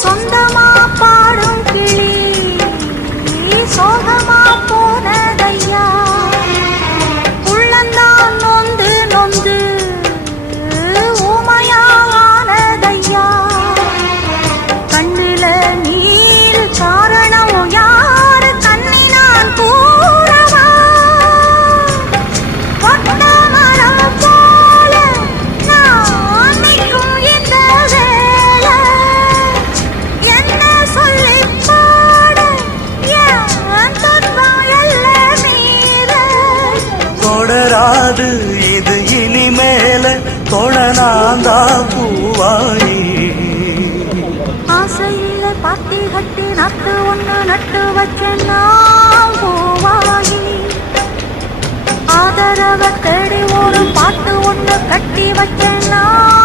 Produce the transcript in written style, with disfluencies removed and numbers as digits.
சொந்தமா பாடும் கிளி சோகமா போனதையா உள்ளந்தான் நொந்து நொந்து ஊமையானதையா கண்ணில நீர் காரணம் யாரு தண்ணி நான் கூறவா கொட்ட மரம் போல நான் நிற்கும் இந்த வேளை என்ன சொல்லி பாட என் துன்பம் எல்லை மீற தொடராது இது இனிமேல தொடனாந்தா பூவாயி ஆசையில பாத்தி கட்டி நட்டு ஒண்ணு நட்டு வச்செல்லாம் பூவாயி ஆதரவ தேடி ஒரு பாட்டு ஒண்ணு கட்டி வச்செல்லாம்